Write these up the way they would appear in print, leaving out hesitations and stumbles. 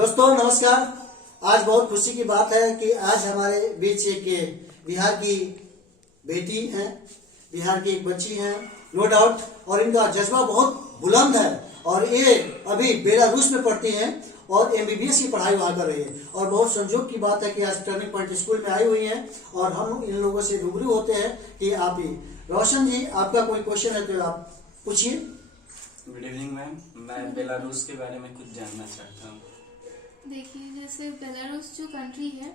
दोस्तों नमस्कार। आज बहुत खुशी की बात है कि आज हमारे बीच एक बिहार की बेटी हैं, बिहार की एक बच्ची हैं, नो डाउट, और इनका जज्बा बहुत बुलंद है और ये अभी बेलारूस में पढ़ती हैं और एमबीबीएस की पढ़ाई वहाँ कर रही है। और बहुत संजोग की बात है कि आज टर्निंग पॉइंट स्कूल में आई हुई हैं और हम इन लोगों से रूबरू होते हैं कि आप ही रोशन जी, आपका कोई क्वेश्चन है तो आप पूछिए। गुड इवनिंग मैम, मैं बेलारूस के बारे में कुछ जानना चाहता हूँ। देखिए, जैसे बेलारूस जो कंट्री है,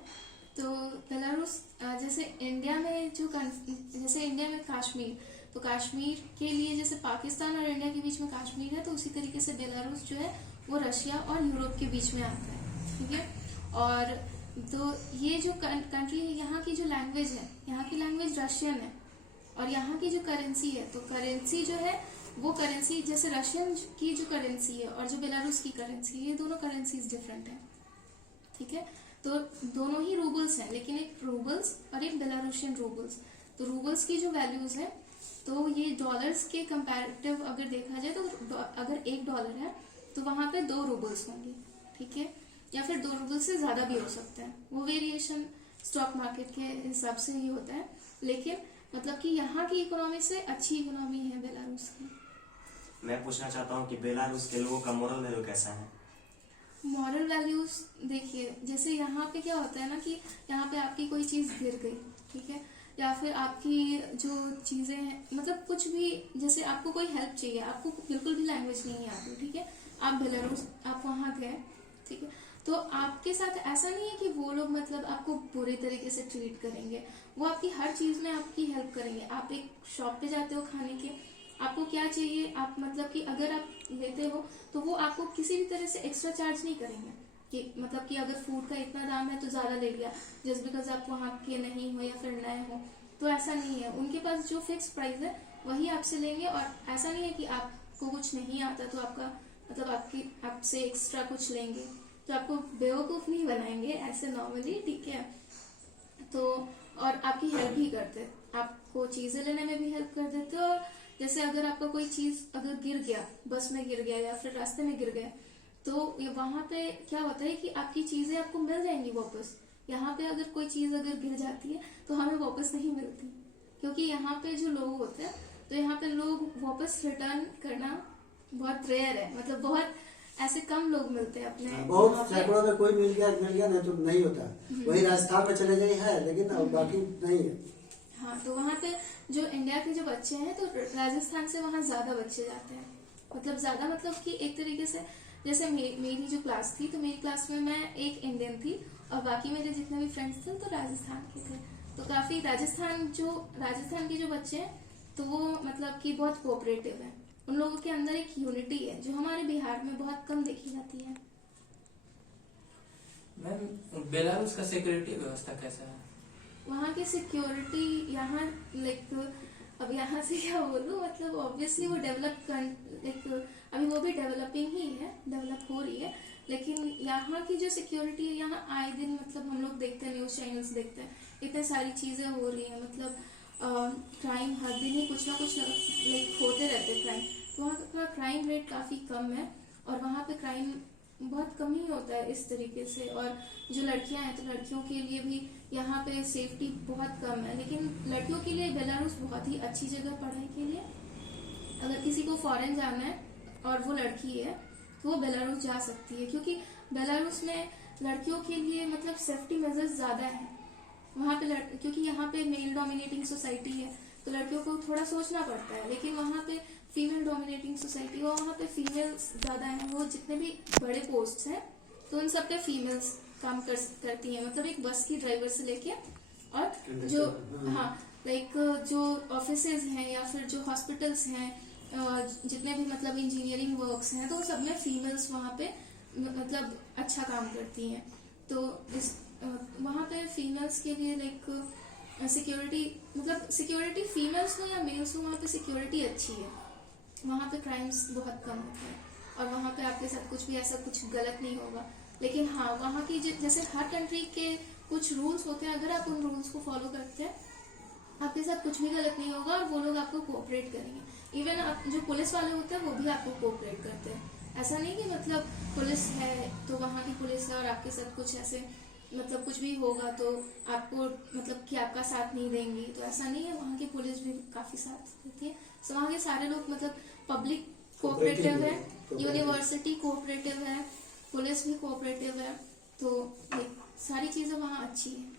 तो बेलारूस जैसे इंडिया में जैसे इंडिया में कश्मीर, तो कश्मीर के लिए जैसे पाकिस्तान और इंडिया के बीच में कश्मीर है, तो उसी तरीके से बेलारूस जो है वो रशिया और यूरोप के बीच में आता है। ठीक है। और तो ये जो कंट्री है, यहाँ की जो लैंग्वेज है, यहाँ की लैंग्वेज रशियन है। और यहाँ की जो करेंसी है, तो करेंसी जो है वो करेंसी जैसे रशियन की जो करेंसी है और जो बेलारूस की करेंसी है, ये दोनों करेंसीज डिफरेंट है। ठीक है। तो दोनों ही रूबल्स हैं, लेकिन एक रूबल्स और एक बेलारूशियन रूबल्स। तो रूबल्स की जो वैल्यूज है, तो ये डॉलर्स के कंपैरेटिव अगर देखा जाए, तो अगर $1 है तो वहां पे 2 रूबल्स होंगे। ठीक है। या फिर 2 रूबल से ज्यादा भी हो सकता है, वो वेरिएशन स्टॉक मार्केट के हिसाब से ही होता है। लेकिन मतलब कि यहाँ की इकोनॉमी से अच्छी इकोनॉमी है बेलारूस की। मैं पूछना चाहता हूँ कि बेलारूस के लोगों का मोरल वैल्यू कैसा है? मॉरल वैल्यूज देखिए, जैसे यहाँ पे क्या होता है ना कि यहाँ पे आपकी कोई चीज गिर गई, ठीक है, या फिर आपकी जो चीजें हैं, मतलब कुछ भी, जैसे आपको कोई हेल्प चाहिए, आपको बिल्कुल भी लैंग्वेज नहीं आती, ठीक है, आप बेलारूस आप वहां गए, ठीक है, तो आपके साथ ऐसा नहीं है कि वो लोग मतलब आपको बुरे तरीके से ट्रीट करेंगे। वो आपकी हर चीज में आपकी हेल्प करेंगे। आप एक शॉप पे जाते हो खाने के, आपको क्या चाहिए, आप मतलब कि अगर आप लेते हो तो वो आपको किसी भी तरह से एक्स्ट्रा चार्ज नहीं करेंगे कि मतलब कि अगर फूड का इतना दाम है तो ज्यादा ले लिया जस्ट बिकॉज आप वहाँ के नहीं हो या फिर नए हो, तो ऐसा नहीं है। उनके पास जो फिक्स प्राइस है वही आपसे लेंगे। और ऐसा नहीं है कि आपको कुछ नहीं आता तो आपका मतलब आपसे एक्स्ट्रा कुछ लेंगे, तो आपको बेवकूफ नहीं बनाएंगे ऐसे नॉर्मली। ठीक है। तो और आपकी हेल्प भी करते, आपको चीजें लेने में भी हेल्प कर देते। और जैसे अगर आपका कोई चीज अगर गिर गया, बस में गिर गया या फिर रास्ते में गिर गया, तो वहां पे क्या होता है कि आपकी चीजें आपको मिल जाएंगी वापस। यहाँ पे अगर कोई चीज अगर गिर जाती है तो हमें वापस नहीं मिलती, क्योंकि यहाँ पे जो लोग होते हैं, तो यहाँ पे लोग वापस रिटर्न करना बहुत रेयर है, मतलब बहुत ऐसे कम लोग मिलते हैं अपने। बहुत सैकड़ों में कोई मिल गया नहीं तो नहीं होता। वही राजस्थान में चले गए हैं, लेकिन बाकी नहीं है। हाँ, तो वहाँ पे जो इंडिया के जो बच्चे हैं, तो राजस्थान से वहाँ ज्यादा बच्चे जाते हैं। मतलब ज्यादा मतलब कि एक तरीके से जैसे मेरी जो क्लास थी, तो मेरी क्लास में मैं एक इंडियन थी और बाकी मेरे जितने भी फ्रेंड्स थे तो राजस्थान के थे। तो काफी राजस्थान के जो बच्चे हैं, तो वो मतलब कि बहुत कोऑपरेटिव है। उन लोगों के अंदर एक यूनिटी है जो हमारे बिहार में बहुत कम देखी जाती है। मैम, बेलारूस का सिक्योरिटी व्यवस्था कैसा है? वहाँ की सिक्योरिटी यहाँ अब यहाँ से क्या बोलूँ, मतलब ऑब्वियसली वो अभी वो भी डेवलपिंग ही है, डेवलप हो रही है। लेकिन यहाँ की जो सिक्योरिटी है, यहाँ आए दिन मतलब हम लोग देखते हैं, न्यूज चैनल्स देखते हैं, इतने सारी चीजें हो रही है, मतलब क्राइम हर दिन ही कुछ ना कुछ होते रहते हैं क्राइम। वहाँ का क्राइम रेट काफी कम है और वहाँ पे क्राइम बहुत कम ही होता है इस तरीके से। और जो लड़कियां हैं, तो लड़कियों के लिए भी यहाँ पे सेफ्टी बहुत कम है। लेकिन लड़कियों के लिए बेलारूस बहुत ही अच्छी जगह पढ़ाई के लिए। अगर किसी को फॉरेन जाना है और वो लड़की है, तो वो बेलारूस जा सकती है, क्योंकि बेलारूस में लड़कियों के लिए मतलब सेफ्टी मेजर्स ज्यादा है वहाँ पे। क्योंकि यहाँ पे मेल डोमिनेटिंग सोसाइटी है, तो लड़कियों को थोड़ा सोचना पड़ता है। लेकिन वहाँ पे फीमेल डोमिनेटिंग सोसाइटी है, वहाँ पे फीमेल्स ज्यादा हैं। वो जितने भी बड़े पोस्ट हैं, तो उन सब पे फीमेल्स काम करती हैं। मतलब एक बस की ड्राइवर से लेके और जो जो ऑफिसेज हैं या फिर जो हॉस्पिटल्स हैं, जितने भी मतलब इंजीनियरिंग वर्क्स हैं, तो सब में फीमेल्स वहाँ पे मतलब अच्छा काम करती हैं। तो वहाँ पे फीमेल्स के लिए सिक्योरिटी फीमेल्स हो या मेल्स हो, वहाँ पे सिक्योरिटी अच्छी है। वहाँ पे क्राइम्स बहुत कम होते हैं और वहाँ पे आपके साथ कुछ भी ऐसा कुछ गलत नहीं होगा। लेकिन हाँ, वहाँ की जैसे हर कंट्री के कुछ रूल्स होते हैं, अगर आप उन रूल्स को फॉलो करते हैं, आपके साथ कुछ भी गलत नहीं होगा और वो लोग आपको कोऑपरेट करेंगे। इवन आप जो पुलिस वाले होते हैं वो भी आपको कोऑपरेट करते हैं। ऐसा नहीं कि मतलब पुलिस है तो वहाँ की पुलिस है और आपके साथ कुछ ऐसे मतलब कुछ भी होगा तो आपको मतलब कि आपका साथ नहीं देंगी, तो ऐसा नहीं है। वहाँ की पुलिस भी काफी साथ देती है। तो वहाँ के सारे लोग मतलब पब्लिक कोऑपरेटिव है, यूनिवर्सिटी कोऑपरेटिव है, पुलिस भी कोऑपरेटिव है, तो ये सारी चीजें वहाँ अच्छी है।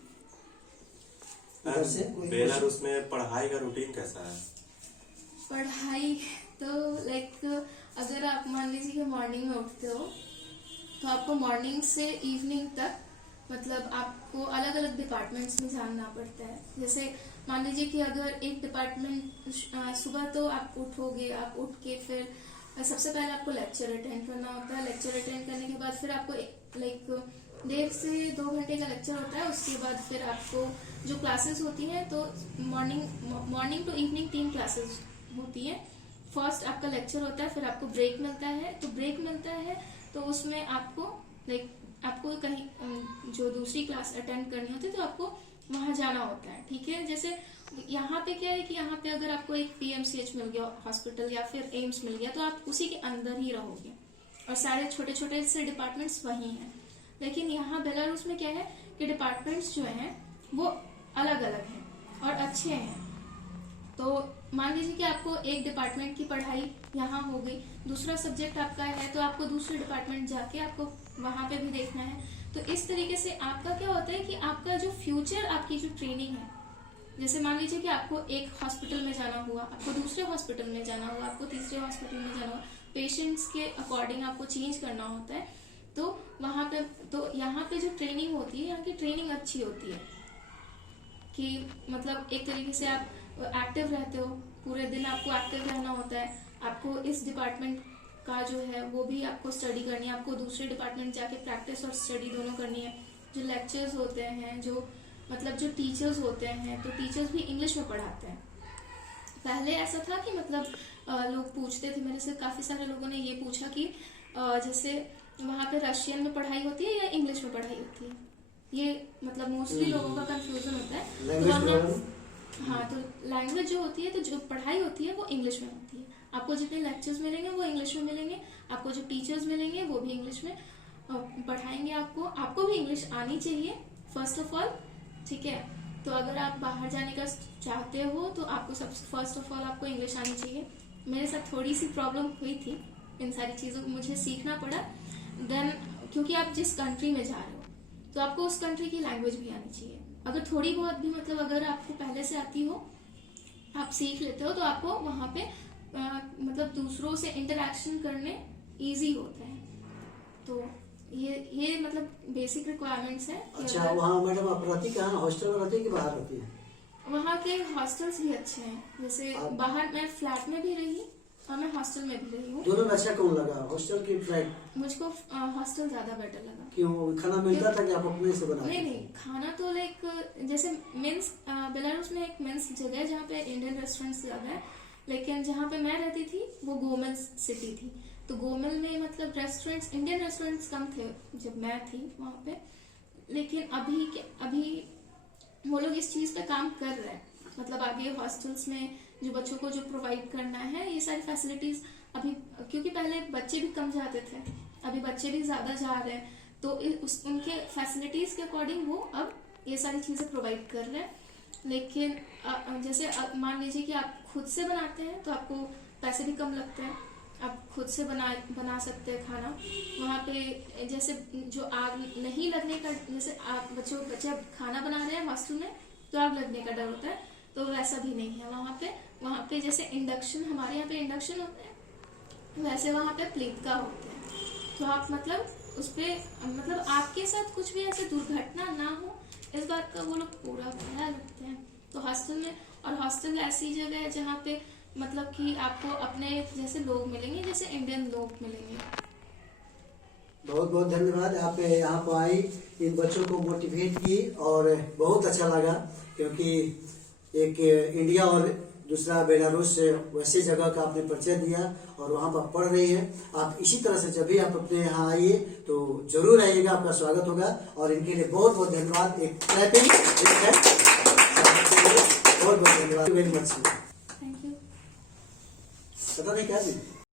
इधर से कोई बेलारूस में पढ़ाई का रूटीन कैसा है? पढ़ाई तो लाइक अगर आप मान लीजिए कि मॉर्निंग में उठते हो तो आपको मॉर्निंग से इवनिंग तक मतलब आपको अलग अलग डिपार्टमेंट्स में जानना पड़ता है। जैसे मान लीजिए कि अगर एक डिपार्टमेंट सुबह तो आप उठोगे, आप उठ के फिर सबसे पहले आपको लेक्चर अटेंड करना होता है। लेक्चर अटेंड करने के बाद फिर आपको लाइक 1.5 से 2 घंटे का लेक्चर होता है। उसके बाद फिर आपको जो क्लासेस होती हैं तो मॉर्निंग टू इवनिंग 3 क्लासेस होती है। फर्स्ट आपका लेक्चर होता है, फिर आपको ब्रेक मिलता है। तो ब्रेक मिलता है तो उसमें आपको लाइक आपको कहीं जो दूसरी क्लास अटेंड करनी होती है तो आपको वहां जाना होता है, ठीक है। जैसे यहाँ पे क्या है कि यहाँ पे अगर आपको एक PMCH मिल गया हॉस्पिटल या फिर एम्स मिल गया तो आप उसी के अंदर ही रहोगे और सारे छोटे छोटे से डिपार्टमेंट्स वही हैं। लेकिन यहाँ बेलारूस में क्या है कि डिपार्टमेंट्स जो हैं वो अलग अलग हैं और अच्छे हैं। तो मान लीजिए कि आपको एक डिपार्टमेंट की पढ़ाई यहाँ हो गई, दूसरा सब्जेक्ट आपका है तो आपको दूसरे डिपार्टमेंट जाके आपको वहां पे भी देखना है। तो इस तरीके से आपका क्या होता है कि आपका जो फ्यूचर आपकी जो ट्रेनिंग है, जैसे मान लीजिए कि आपको एक हॉस्पिटल में जाना हुआ, आपको दूसरे हॉस्पिटल में जाना हुआ, आपको तीसरे हॉस्पिटल में जाना हुआ, पेशेंट्स के अकॉर्डिंग आपको चेंज करना होता है। तो वहां पे तो यहाँ पे जो ट्रेनिंग होती है, यहाँ की ट्रेनिंग अच्छी होती है कि मतलब एक तरीके से आप एक्टिव रहते हो, पूरे दिन आपको एक्टिव रहना होता है। आपको इस डिपार्टमेंट का जो है वो भी आपको स्टडी करनी है, आपको दूसरे डिपार्टमेंट जाके प्रैक्टिस और स्टडी दोनों करनी है। जो लेक्चर्स होते हैं, जो मतलब जो टीचर्स होते हैं, तो टीचर्स भी इंग्लिश में पढ़ाते हैं। पहले ऐसा था कि मतलब लोग पूछते थे मेरे से, काफी सारे लोगों ने ये पूछा कि जैसे वहाँ पे रशियन में पढ़ाई होती है या इंग्लिश में पढ़ाई होती है, ये मतलब मोस्टली लोगों का कंफ्यूजन होता है। तो वहाँ हाँ, तो लैंग्वेज जो होती है, तो जो पढ़ाई होती है वो इंग्लिश में होती है। आपको जितने लेक्चर्स मिलेंगे वो इंग्लिश में मिलेंगे, आपको जो टीचर्स मिलेंगे वो भी इंग्लिश में पढ़ाएंगे। आपको भी इंग्लिश आनी चाहिए फर्स्ट ऑफ ऑल, ठीक है। तो अगर आप बाहर जाने का चाहते हो तो आपको सब फर्स्ट ऑफ ऑल आपको इंग्लिश आनी चाहिए। मेरे साथ थोड़ी सी प्रॉब्लम हुई थी, इन सारी चीज़ों को मुझे सीखना पड़ा। देन क्योंकि आप जिस कंट्री में जा रहे हो तो आपको उस कंट्री की लैंग्वेज भी आनी चाहिए। अगर थोड़ी बहुत भी मतलब अगर आपको पहले से आती हो, आप सीख लेते हो, तो आपको वहाँ पे मतलब दूसरों से इंटरेक्शन करने इजी होता है। तो ये मतलब बेसिक रिक्वायरमेंट्स है। अच्छा, वहाँ मैडम आप रहती कहाँ, हॉस्टल में रहती है कि बाहर रहती है? वहाँ के हॉस्टल्स भी अच्छे हैं। जैसे बाहर मैं फ्लैट में भी रही और मैं हॉस्टल में भी रही हूँ। दोनों में अच्छा कौन लगा, हॉस्टल की फ्लैट? मुझको हॉस्टल ज्यादा बेटर लगा। क्यों, खाना मिलता था कि आप अपने से बनाते? नहीं, खाना तो लाइक जैसे मेंस बेलारूस में एक मेंस जगह है जहाँ पे इंडियन रेस्टोरेंट्स ज्यादा है, लेकिन जहाँ पे मैं रहती थी वो गोमेल सिटी थी। तो गोमेल में मतलब रेस्टोरेंट्स, इंडियन रेस्टोरेंट्स कम थे जब मैं थी वहाँ पे। लेकिन अभी वो लोग इस चीज पे काम कर रहे हैं, मतलब आगे हॉस्टल्स में जो बच्चों को जो प्रोवाइड करना है ये सारी फैसिलिटीज अभी, क्योंकि पहले बच्चे भी कम जाते थे, अभी बच्चे भी ज्यादा जा रहे हैं, तो उनके फैसिलिटीज के अकॉर्डिंग वो अब ये सारी चीजें प्रोवाइड कर रहे हैं। लेकिन जैसे मान लीजिए कि आप खुद से बनाते हैं तो आपको पैसे भी कम लगते हैं, आप खुद से बना सकते हैं खाना। वहाँ पे जैसे जो आग नहीं लगने का, जैसे आप बच्चे खाना बना रहे हैं हॉस्टल में तो आग लगने का डर होता है, तो वैसा भी नहीं है वहाँ पे जैसे इंडक्शन, हमारे यहाँ पे इंडक्शन होते हैं, वैसे वहाँ पे प्लेट का होते हैं। तो आप मतलब उस पे मतलब आपके साथ कुछ भी ऐसे दुर्घटना ना हो, इस बात का वो लोग पूरा ख्याल रखते हैं। तो हॉस्टल में, और हॉस्टल ऐसी जगह है जहाँ पे मतलब कि आपको अपने जैसे लोग मिलेंगे, जैसे इंडियन लोग मिलेंगे। बहुत बहुत धन्यवाद, आप यहाँ पर आई, इन बच्चों को मोटिवेट की और बहुत अच्छा लगा, क्योंकि एक इंडिया और दूसरा बेलारूस वैसी जगह का आपने परिचय दिया और वहाँ पर पढ़ रही है। आप इसी तरह से जब भी आप अपने यहाँ आइए तो जरूर आइएगा, आपका स्वागत होगा। और इनके लिए बहुत बहुत धन्यवाद, एक क्लैपिंग बहुत बहुत धन्यवाद, वेरी मच। Thank you. पता नहीं क्या थी।